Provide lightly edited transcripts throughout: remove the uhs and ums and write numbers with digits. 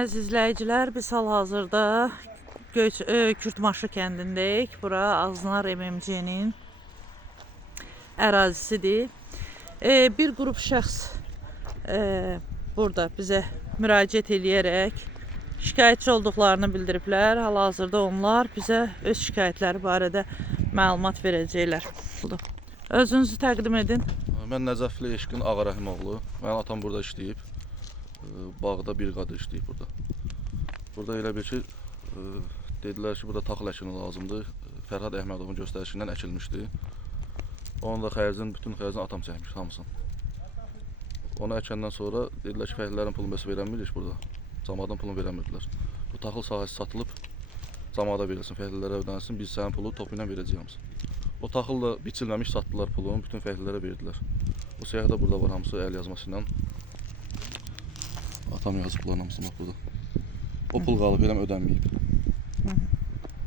Əziz izləyicilər, biz hal-hazırda Kürdmaşı kəndindəyik. Bura Aznar MMC-nin ərazisidir. Bir qrup şəxs burada bizə müraciət edərək şikayətçi olduqlarını bildiriblər. Hal-hazırda onlar bizə öz şikayətləri barədə məlumat verəcəklər. Özünüzü təqdim edin. Mən Nəcəfli Eşqin Ağarəhimoğlu. Mənim atam burada işləyib. Bağda bir qadın işləyib burada. Burada elə bir ki, dedilər ki, burada taxıl əkini lazımdır. Fərhad Əhmədovun göstərişindən əkilmişdi. Onun da bütün xərcini atam çəkmiş, hamısını. Onu əkəndən sonra dedilər ki, fəhlərin pulunu bəs verənmirik burada. Camaatın pulunu verəmirdilər. Bu taxıl sahəsi satılıb, camaata verilsin, fəhlələrə ödənsin, biz sənin pulu topu ilə verəcəyik. O taxıl da biçilməmiş satdılar pulunu, bütün fəhlələrə verdilər. O siyahı da burada var, hamısı əl yazması ilə. Atam yazıblar hamısını bax burada. O pul qalıb, eləm ödənməyib.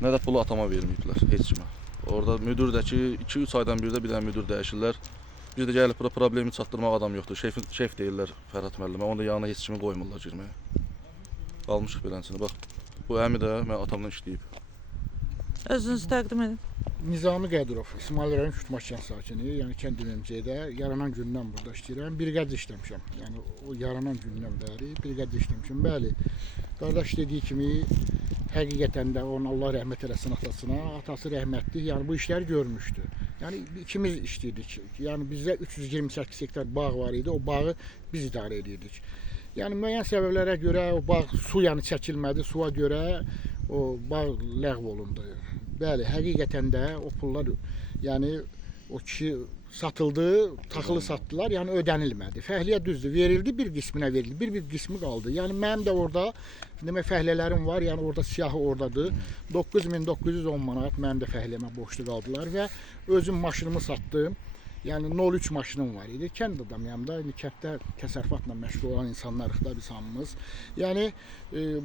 Nə də pulu atama verməyiblər, heç kimə. Orada müdür də ki, 2-3 aydan bir dənə müdür dəyişirlər. Bir də gəlib bura problemi çatdırmaq adam yoxdur. Şef deyirlər Fərhad müəllimə, onu da yanına heç kimi qoymurlar girməyə. Qalmışıq belənçini, bax. Bu əmi də mən atamla işləyib. Özünüzü təqdim edin. Nizami Qədirov, İsmail rayon Kürdmaş kənd sakini, yəni kənd MMC-də yaranan gündən burada işləyirəm. Bir qədər işləmişəm. Yəni o yaranan gündən bəri bir qədər işləmişəm. Bəli. Qardaş dediyi kimi həqiqətən də onun Allah rəhmət eləsin atasına, atası rəhmətli, yəni bu işləri görmüşdü. Yəni ikimiz işləyirdik. Yəni bizdə 328 hektar bağ var idi. O bağı biz idarə edirdik. Yəni müəyyən səbəblərə görə o bağ su yəni çəkilmədi. Suya görə o bağ ləğv olundu. Bəli, həqiqətən də o pullar, yəni o kişi satıldı, taxılı satdılar, yəni ödənilmədi. Fəhliyə düzdür, verildi, bir qisminə verildi, bir qismi qaldı. Yəni mənim də orada demək fəhlələrim var, yəni orada siyahı oradadır. 9910 manat mənim də fəhliyəmə borclu qaldılar və özüm maşınımı satdım. Yəni 03 maşınım var idi. Kənd adamıyam da, indi kənddə təsərrüfatla məşğul olan insanlarıq da biz hamımız. Yəni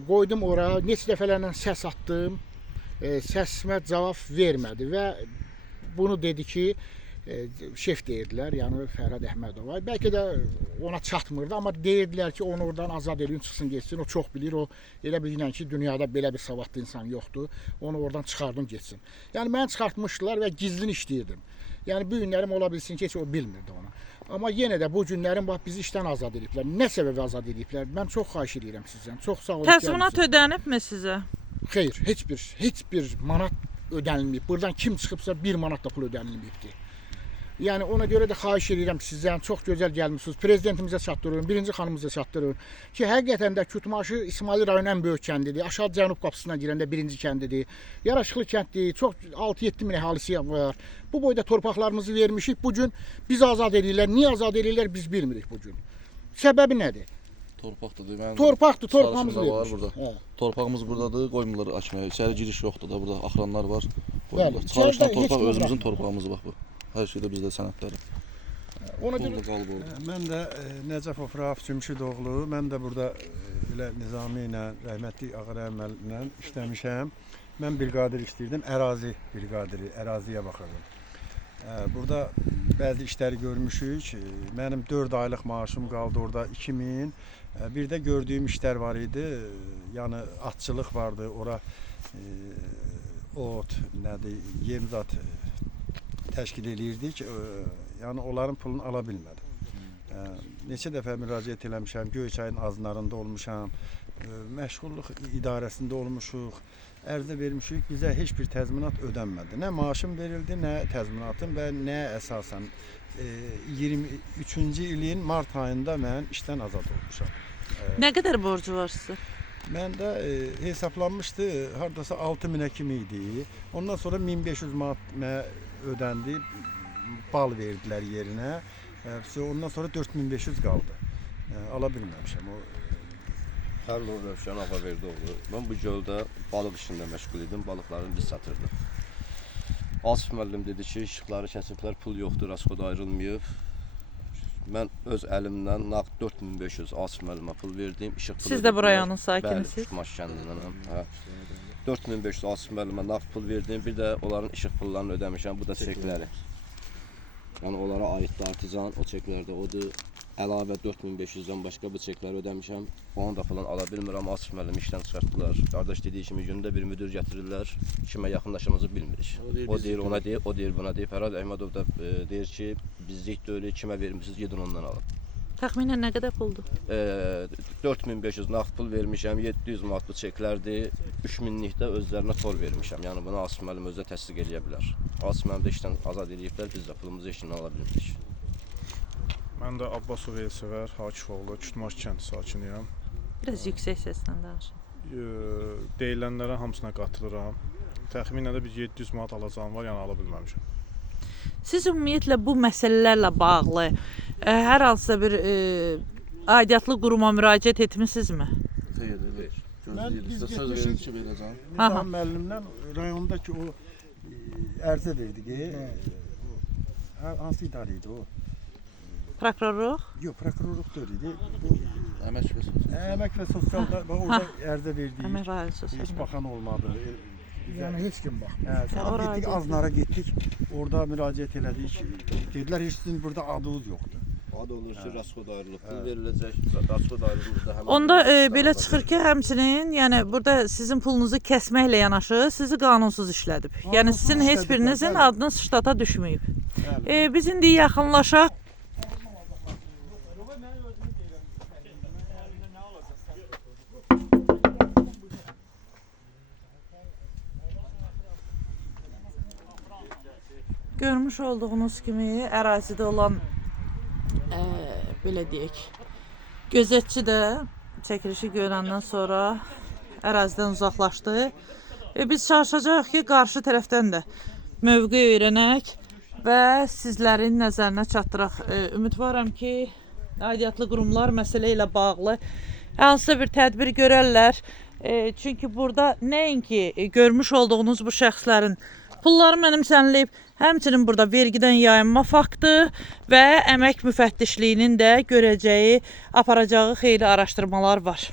qoydum ora, neçə dəfələrlə səs atdım. Səsimə cavab vermədi və bunu dedi ki, şef deyirdilər, yəni Fərhad Əhmədova. Bəlkə də ona çatmırdı, amma deyirdilər ki, onu oradan azad edin, çıxsın, geçsin. O çox bilir, o elə bilirlər ki, dünyada belə bir savadlı insan yoxdur. Onu oradan çıxardım, geçsin. Yəni məni çıxartmışdılar və gizlin işləyirdim. Yəni bu günlərim ola bilsin ki, heç o bilmirdi onu. Amma yenə də bu günlərim bax bizi işdən azad ediblər. Nə səbəbə azad ediblər? Mən çox xahiş edirəm sizdən. Çox sağ olun. Təzminat ödənibmi sizə? Xeyr, heç bir manat ödənilməyib. Buradan kim çıxıbsa 1 manat da pul ödənilməyibdir. Yəni ona görə də xahiş edirəm sizdən, çox gözəl gəlmisiniz. Prezidentimizə çatdırın, birinci xanımıza çatdırın ki, həqiqətən də Kürdmaşı İsmail rayonunun ən böyük kəndidir. Aşağı cənub qapısına girəndə birinci kəndidir. Yaraşıqlı kənddir, çox 6-7 min əhalisi var. Bu boyda torpaqlarımızı vermişik. Bu gün biz azad edirlər. Niyə azad edirlər biz bilmirik bu gün. Səbəbi nədir? Torpaqdır. Torpaqdır, torpağımız var burada. Torpağımız buradadır, qoymurlar açmaya. İçəri giriş yoxdur da, burada axıranlar var. Bəli, çıxarışdan torpaq özümüzün torpağımız bax bu. Hər şeydə bizdə sənədləri. Ona görə qalıb oldu. Mən də Nəcəfov Rauf Cümşüdoğlu, mən də burada elə Nizami ilə, rəhmətli Ağarəhim ilə işləmişəm. Mən briqadir işləyirdim, ərazi briqadiri, əraziyə baxırdım. Burada bəzi işləri görmüşük. Mənim 4 aylıq maaşım qaldı orada 2000. Bir də gördüyüm işlər var idi. Yəni atçılıq vardı. Ora ot, nədir, yemzat təşkil edirdik. Yəni onların pulunu ala bilmədim. Neçə dəfə müraciət eləmişəm. Göyçayın azınlarında olmuşam. Məşğulluq idarəsində olmuşuq. Ərizə vermişik, bizə heç bir təzminat ödənmədi. Nə maaşım verildi, nə təzminatım və nə əsasən 23-cü ilin mart ayında mən işdən azad olmuşam. Nə qədər borcu var sizə? Məndə hesablanmışdı, hardasa 6000-ə kimi idi. Ondan sonra 1500 manat ödəndi, bal verdilər yerinə. Ondan sonra 4500 qaldı. Ala bilməmişəm. Xərlov Rövşən Ağaverdoğlu. Mən bu göldə balıq işində məşğul idim, balıqlarını biz satırdıq. Asif müəllim dedi ki, işıqları kəsiblər, pul yoxdur, raskod ayrılmayıb. Mən öz əlimdən nağd 4500 Asif müəllimə pul verdim. Siz də bu rayonun sakinisiniz? Bəli, Kürdmaş kəndindənəm. 4500 Asif müəllimə nağd pul verdim, bir də onların işıq pullarını ödəmişəm, bu da çekləri. Yəni onlara aiddir artizan, o çeklərdə odur. əlavə 4500-dən başqa bu çekləri ödəmişəm. Onu da falan ala bilmirəm. Asif müəllim işdən çıxartdılar. Qardaş dediyi kimi gündə bir müdür gətirirlər. Kimə yaxınlaşmamızı bilmirik. O deyir ona deyir, o deyir buna deyir. Fərhad Əhmədov da deyir ki, bizlik deyil, kimə vermisiniz, gedin ondan alın. Təxminən nə qədər puldur? 4500 nağd pul vermişəm, 700 manat bu çeklərdir. 3000-lik də özlərinə tor vermişəm. Yəni bunu Asif müəllim özü də təsdiq edə bilər. Asif müəllim də işdən azad ediblər, biz də pulumuzu işindən ala bilmirik. Mən də Abbasov Elsəvər Hakifoğlu, Kütmaş kənd sakiniyəm. Biraz yüksək səslə danışın. Deyilənlərə hamısına qatılıram. Təxminən də bir 700 manat alacağım var, yəni ala bilməmişəm. Siz ümumiyyətlə bu məsələlərlə bağlı hər hansısa bir aidiyyatlı quruma müraciət etmisinizmi? Xeyr, Xeyr. Gözləyirdik. Söz verildi ki, verəcəm. Nizam müəllimdən rayondakı o ərizə verdi ki, hansı idarə idi o? Prokurorluq? Yox, prokurorluq deyil idi. Bu Əmək və Sosialda orada ərizə verdik. Əmək və Ailə Heç Sosial. baxan olmadı. Yəni heç kim baxmır. Sonra getdik Aznara getdik. Orada müraciət elədik. Dedilər heç sizin burada adınız yoxdur. Ad olur ki, rasxod ayrılıb, pul veriləcək, rasxod ayrılıb da həmin... Onda belə çıxır ki, həmçinin, yəni burada sizin pulunuzu kəsməklə yanaşı sizi qanunsuz işlədib. Yəni sizin heç birinizin adınız ştata düşməyib. Biz indi yaxınlaşaq. Görmüş olduğunuz kimi ərazidə olan belə deyək, gözətçi də çəkilişi görəndən sonra ərazidən uzaqlaşdı. Biz çalışacağıq ki, qarşı tərəfdən də mövqe öyrənək və sizlərin nəzərinə çatdıraq. Ümidvaram ki, aidiyyatlı qurumlar məsələ ilə bağlı hansısa bir tədbir görərlər. Çünki burada nəinki görmüş olduğunuz bu şəxslərin pulları mənimsənilib, həmçinin burada vergidən yayınma faktı və əmək müfəttişliyinin də görəcəyi, aparacağı xeyli araşdırmalar var.